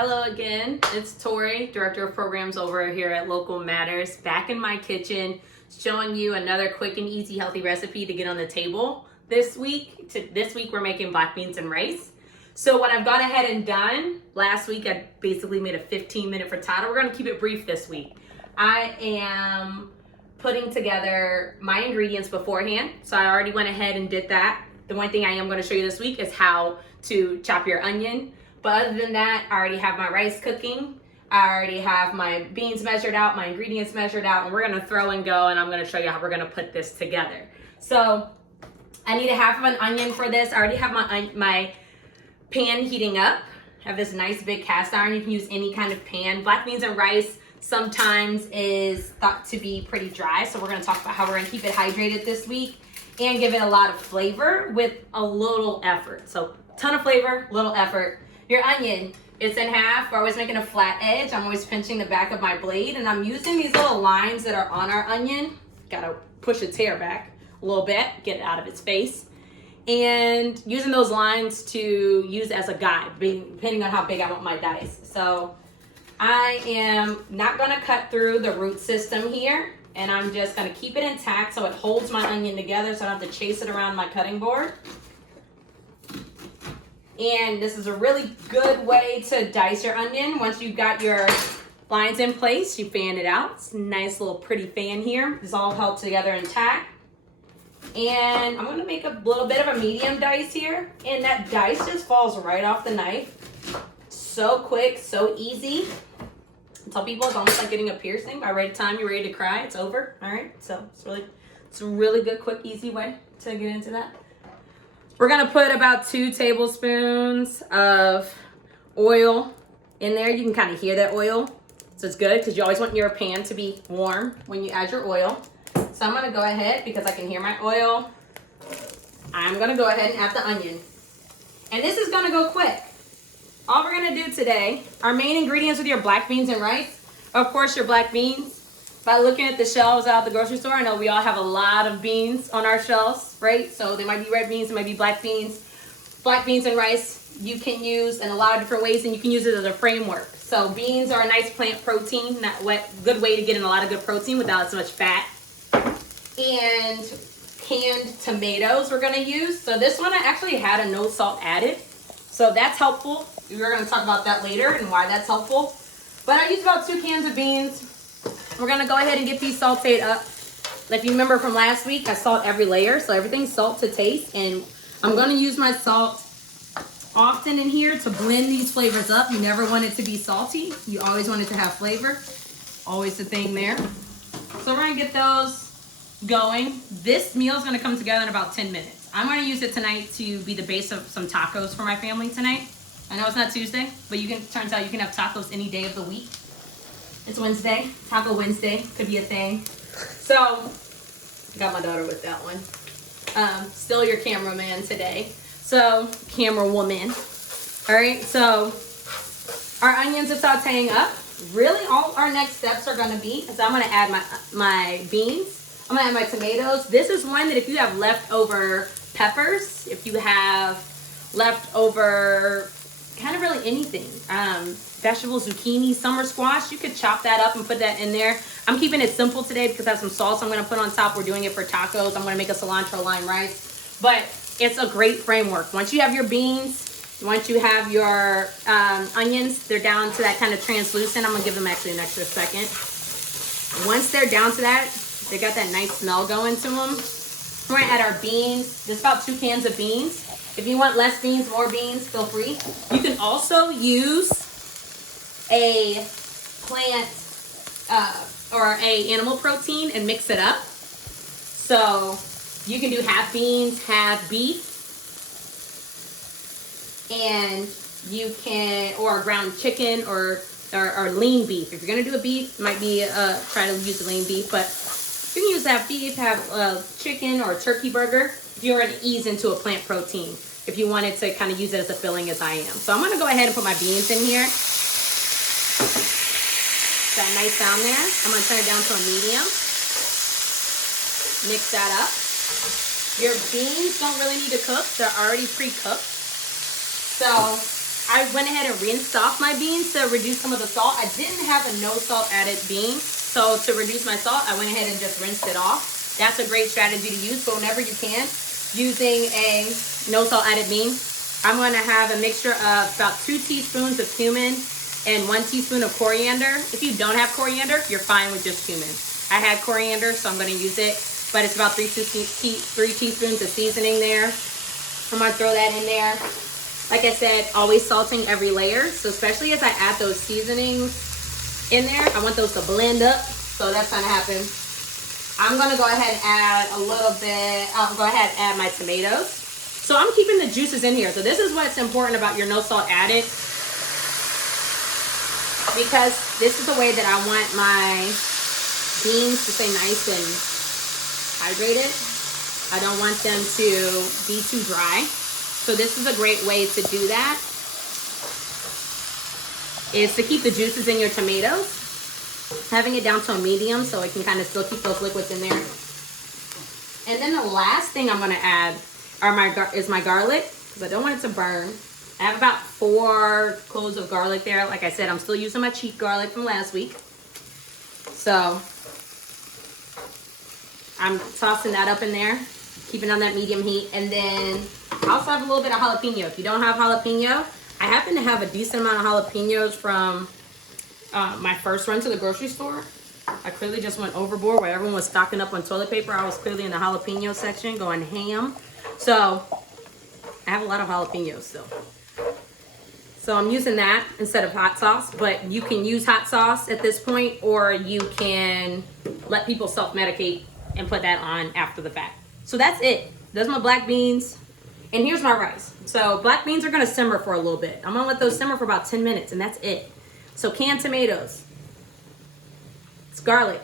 Hello again, it's Tori, Director of Programs over here at Local Matters, back in my kitchen, showing you another quick and easy healthy recipe to get on the table this week. This week we're making black beans and rice. So what I've gone ahead and done, last week I basically made a 15-minute frittata. We're gonna keep it brief this week. I am putting together my ingredients beforehand, so I already went ahead and did that. The one thing I am gonna show you this week is how to chop your onion. But other than that, I already have my rice cooking. I already have my beans measured out, my ingredients measured out, and we're gonna throw and go, and I'm gonna show you how we're gonna put this together. So I need a half of an onion for this. I already have my pan heating up. I have this nice big cast iron. You can use any kind of pan. Black beans and rice sometimes is thought to be pretty dry, so we're gonna talk about how we're gonna keep it hydrated this week and give it a lot of flavor with a little effort. So ton of flavor, little effort. Your onion, it's in half. We're always making a flat edge. I'm always pinching the back of my blade, and I'm using these little lines that are on our onion. Gotta push its hair back a little bit, get it out of its face. And using those lines to use as a guide, depending on how big I want my dice. So I am not gonna cut through the root system here, and I'm just gonna keep it intact so it holds my onion together so I don't have to chase it around my cutting board. And this is a really good way to dice your onion. Once you've got your lines in place, you fan it out. It's a nice little pretty fan here. It's all held together intact. And I'm gonna make a little bit of a medium dice here. And that dice just falls right off the knife. So quick, so easy. I tell people it's almost like getting a piercing. By the time you're ready to cry, it's over. All right, so it's a really good, quick, easy way to get into that. We're gonna put about 2 tablespoons of oil in there. You can kind of hear that oil. So it's good because you always want your pan to be warm when you add your oil. So I'm gonna go ahead, because I can hear my oil, I'm gonna go ahead and add the onion. And this is gonna go quick. All we're gonna do today, our main ingredients with your black beans and rice, of course your black beans. By looking at the shelves out at the grocery store, I know we all have a lot of beans on our shelves, right? So they might be red beans, they might be black beans. Black beans and rice you can use in a lot of different ways, and you can use it as a framework. So beans are a nice plant protein, good way to get in a lot of good protein without as much fat. And canned tomatoes we're gonna use. So this one I actually had a no salt added. So that's helpful. We're gonna talk about that later and why that's helpful. But I used about 2 cans of beans. We're gonna go ahead and get these sauteed up. If you remember from last week, I salt every layer, so everything's salt to taste. And I'm gonna use my salt often in here to blend these flavors up. You never want it to be salty. You always want it to have flavor. Always the thing there. So we're gonna get those going. This meal is gonna come together in about 10 minutes. I'm gonna use it tonight to be the base of some tacos for my family tonight. I know it's not Tuesday, but turns out you can have tacos any day of the week. It's Wednesday, Taco Wednesday, could be a thing. So, I got my daughter with that one. Still your cameraman today. So, camera woman. All right, so our onions are sauteing up. Really, all our next steps are gonna be, is I'm gonna add my beans. I'm gonna add my tomatoes. This is one that if you have leftover peppers, if you have leftover kind of really anything, vegetables, zucchini, summer squash, you could chop that up and put that in there. I'm keeping it simple today because I have some sauce I'm gonna put on top. We're doing it for tacos. I'm gonna make a cilantro lime rice, but it's a great framework. Once you have your beans, once you have your onions, they're down to that kind of translucent. I'm gonna give them actually an extra second. Once they're down to that, they got that nice smell going to them. We're gonna add our beans. There's about 2 cans of beans. If you want less beans, more beans, feel free. You can also use a plant or a animal protein and mix it up. So you can do half beans, half beef. And you can, or ground chicken or lean beef. If you're gonna do a beef, might be try to use the lean beef, but you can use that beef, have chicken or a turkey burger. If you're gonna ease into a plant protein, if you wanted to kind of use it as a filling as I am. So I'm gonna go ahead and put my beans in here. That nice sound there. I'm gonna turn it down to a medium. Mix that up. Your beans don't really need to cook. They're already pre-cooked. So I went ahead and rinsed off my beans to reduce some of the salt. I didn't have a no salt added bean, so to reduce my salt, I went ahead and just rinsed it off. That's a great strategy to use, but whenever you can, using a no salt added bean, I'm going to have a mixture of about 2 teaspoons of cumin and 1 teaspoon of coriander. If you don't have coriander, you're fine with just cumin. I had coriander, so I'm going to use it, but it's about 3 teaspoons of seasoning there. I'm going to throw that in there. Like I said, always salting every layer. So especially as I add those seasonings in there, I want those to blend up. So that's going to happen. I'm going to go ahead and add a little bit. I'll go ahead and add my tomatoes. So I'm keeping the juices in here. So this is what's important about your no salt added, because this is the way that I want my beans to stay nice and hydrated. I don't want them to be too dry. So this is a great way to do that, is to keep the juices in your tomatoes, having it down to a medium so it can kind of still keep those liquids in there. And then the last thing I'm going to add is my garlic, because I don't want it to burn. I have about 4 cloves of garlic there. Like I said, I'm still using my cheap garlic from last week. So I'm tossing that up in there, keeping on that medium heat. And then I also have a little bit of jalapeno. If you don't have jalapeno, I happen to have a decent amount of jalapenos from my first run to the grocery store. I clearly just went overboard where everyone was stocking up on toilet paper. I was clearly in the jalapeno section going ham. So I have a lot of jalapenos still. So I'm using that instead of hot sauce, but you can use hot sauce at this point, or you can let people self-medicate and put that on after the fact. So that's it. Those are my black beans. And here's my rice. So black beans are gonna simmer for a little bit. I'm gonna let those simmer for about 10 minutes, and that's it. So canned tomatoes, it's garlic,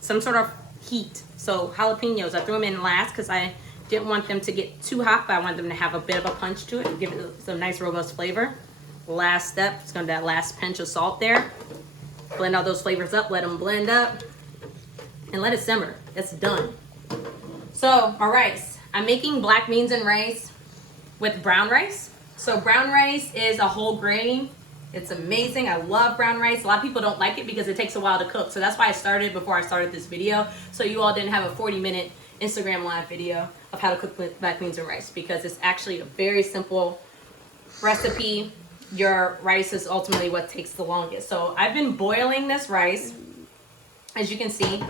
some sort of heat. So jalapenos, I threw them in last because I didn't want them to get too hot, but I wanted them to have a bit of a punch to it, give it some nice robust flavor. Last step, it's gonna be that last pinch of salt there. Blend all those flavors up, let them blend up, and let it simmer. It's done. So my rice, I'm making black beans and rice with brown rice. So brown rice is a whole grain. It's amazing. I love brown rice. A lot of people don't like it because it takes a while to cook. So that's why I started before I started this video. So you all didn't have a 40-minute Instagram live video of how to cook black beans and rice, because it's actually a very simple recipe. Your rice is ultimately what takes the longest. So I've been boiling this rice, as you can see.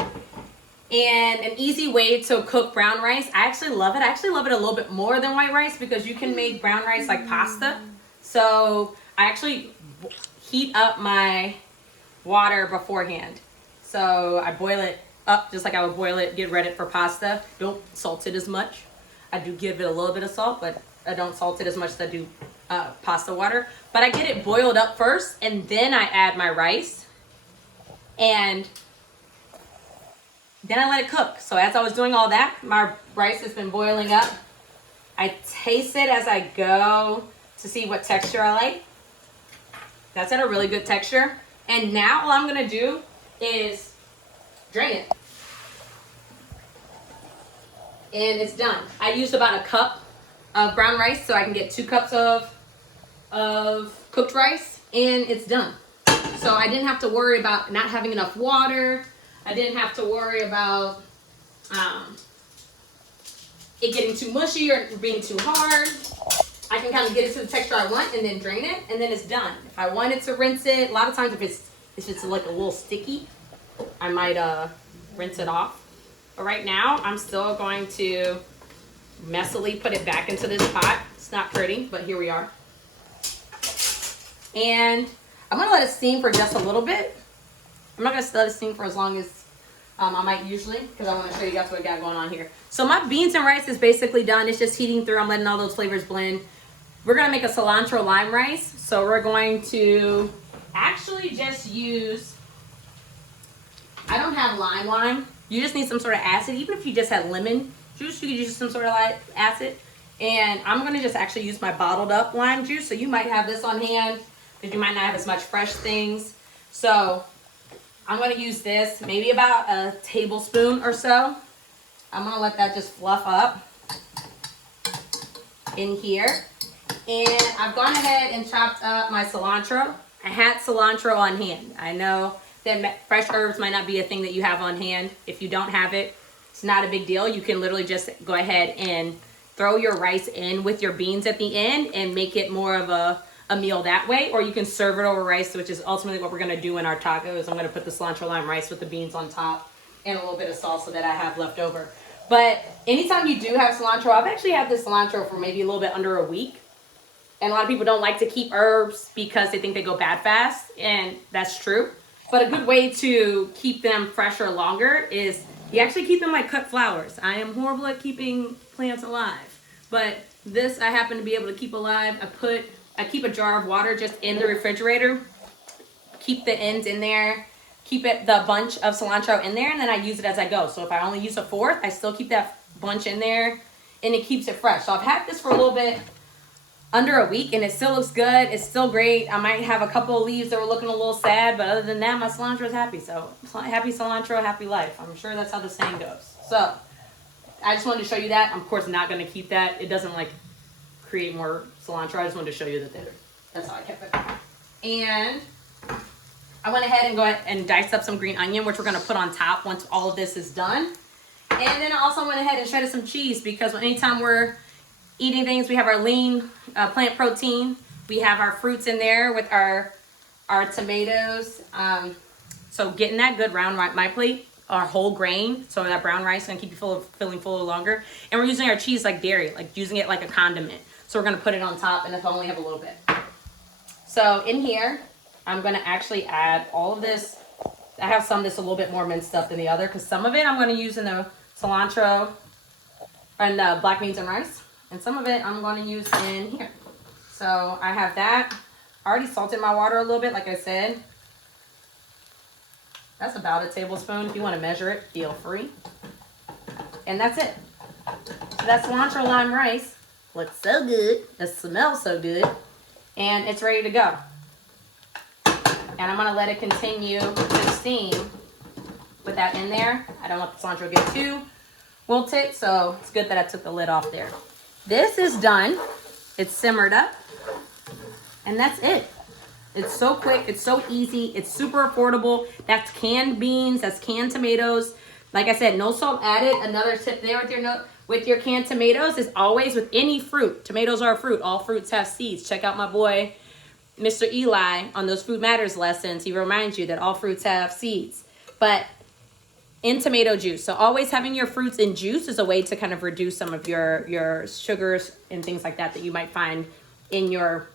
And an easy way to cook brown rice, I actually love it. I actually love it a little bit more than white rice, because you can make brown rice like pasta. So I actually heat up my water beforehand. So I boil it up just like I would boil it, get ready for pasta. Don't salt it as much. I do give it a little bit of salt, but I don't salt it as much as I do pasta water. But I get it boiled up first, and then I add my rice, and then I let it cook. So as I was doing all that, my rice has been boiling up. I taste it as I go to see what texture I like. That's at a really good texture. And now all I'm gonna do is drain it. And it's done. I used about a cup of brown rice, so I can get 2 cups of cooked rice, and it's done. So I didn't have to worry about not having enough water. I didn't have to worry about it getting too mushy or being too hard. I can kind of get it to the texture I want and then drain it, and then it's done. If I wanted to rinse it, a lot of times if it's like a little sticky, I might rinse it off. But right now, I'm still going to messily put it back into this pot. It's not pretty, but here we are. And I'm gonna let it steam for just a little bit. I'm not gonna let it steam for as long as I might usually, because I want to show you guys what I got going on here. So my beans and rice is basically done. It's just heating through. I'm letting all those flavors blend. We're gonna make a cilantro lime rice. So we're going to actually just use, I don't have lime. You just need some sort of acid. Even if you just had lemon juice, you could use some sort of acid. And I'm gonna just actually use my bottled up lime juice. So you might have this on hand, because you might not have as much fresh things. So I'm gonna use this, maybe about a tablespoon or so. I'm gonna let that just fluff up in here. And I've gone ahead and chopped up my cilantro. I had cilantro on hand. I know that fresh herbs might not be a thing that you have on hand. If you don't have it, it's not a big deal. You can literally just go ahead and throw your rice in with your beans at the end and make it more of a meal that way. Or you can serve it over rice, which is ultimately what we're gonna do in our tacos. I'm gonna put the cilantro lime rice with the beans on top and a little bit of salsa that I have left over. But anytime you do have cilantro, I've actually had this cilantro for maybe a little bit under a week. And a lot of people don't like to keep herbs because they think they go bad fast, and that's true. But a good way to keep them fresher longer is you actually keep them like cut flowers. I am horrible at keeping plants alive, but this I happen to be able to keep alive. I keep a jar of water just in the refrigerator, keep the ends in there, keep the bunch of cilantro in there, and then I use it as I go. So if I only use a fourth, I still keep that bunch in there, and it keeps it fresh. So I've had this for a little bit under a week, and it still looks good. It's still great. I might have a couple of leaves that were looking a little sad, but other than that, my cilantro is happy. So happy cilantro, happy life. I'm sure that's how the saying goes. So I just wanted to show you that. I'm of course not going to keep that. It doesn't like create more cilantro. I just wanted to show you that that's how I kept it. And I went ahead and diced up some green onion, which we're going to put on top once all of this is done. And then I also went ahead and shredded some cheese because anytime we're eating things, we have our lean plant protein. We have our fruits in there with our tomatoes. So getting that good round my plate, our whole grain. So that brown rice is gonna keep you feeling fuller longer. And we're using our cheese like dairy, like using it like a condiment. So we're gonna put it on top, and if I only have a little bit. So in here, I'm gonna actually add all of this. I have some that's a little bit more minced up than the other because some of it I'm gonna use in the cilantro and the black beans and rice. And some of it I'm going to use in here. So I have that. I already salted my water a little bit, like I said. That's about a tablespoon. If you want to measure it, feel free. And that's it. So that cilantro lime rice looks so good. It smells so good. And it's ready to go. And I'm going to let it continue to steam with that in there. I don't want the cilantro to get too wilted, so it's good that I took the lid off there. This is done. It's simmered up. And that's it. It's so quick. It's so easy. It's super affordable. That's canned beans. That's canned tomatoes. Like I said, no salt added. Another tip there with your canned tomatoes is always with any fruit. Tomatoes are a fruit. All fruits have seeds. Check out my boy, Mr. Eli, on those Food Matters lessons. He reminds you that all fruits have seeds. But in tomato juice. So always having your fruits in juice is a way to kind of reduce some of your sugars and things like that you might find in your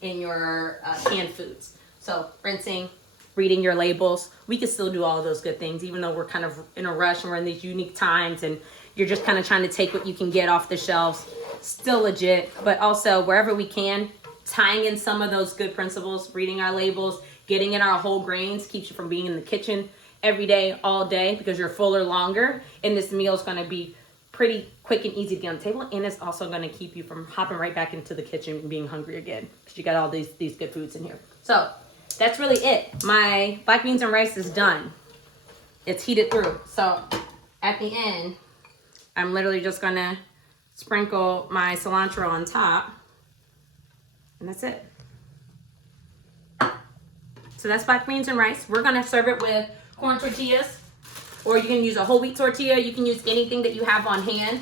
canned foods. So rinsing, reading your labels. We can still do all of those good things, even though we're kind of in a rush and we're in these unique times and you're just kind of trying to take what you can get off the shelves. Still legit, but also wherever we can, tying in some of those good principles, reading our labels, getting in our whole grains keeps you from being in the kitchen every day, all day, because you're fuller longer, and this meal is going to be pretty quick and easy to get on the table, and it's also going to keep you from hopping right back into the kitchen and being hungry again, because you got all these good foods in here. So that's really it. My black beans and rice is done. It's heated through. So at the end, I'm literally just going to sprinkle my cilantro on top, and that's it. So that's black beans and rice. We're going to serve it with corn tortillas, or you can use a whole wheat tortilla. You can use anything that you have on hand.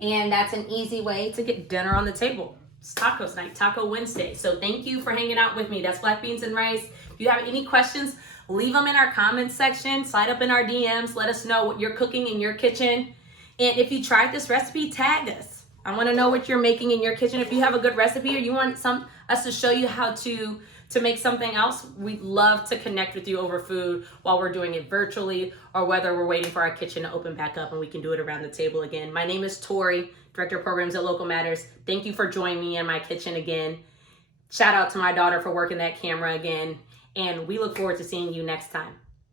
And that's an easy way to get dinner on the table. It's tacos night, Taco Wednesday. So thank you for hanging out with me. That's black beans and rice. If you have any questions, leave them in our comments section. Slide up in our DMs. Let us know what you're cooking in your kitchen. And if you tried this recipe, tag us. I want to know what you're making in your kitchen. If you have a good recipe or you want us to show you how to make something else, we'd love to connect with you over food while we're doing it virtually, or whether we're waiting for our kitchen to open back up and we can do it around the table again. My name is Tori, Director of Programs at Local Matters. Thank you for joining me in my kitchen again. Shout out to my daughter for working that camera again. And we look forward to seeing you next time.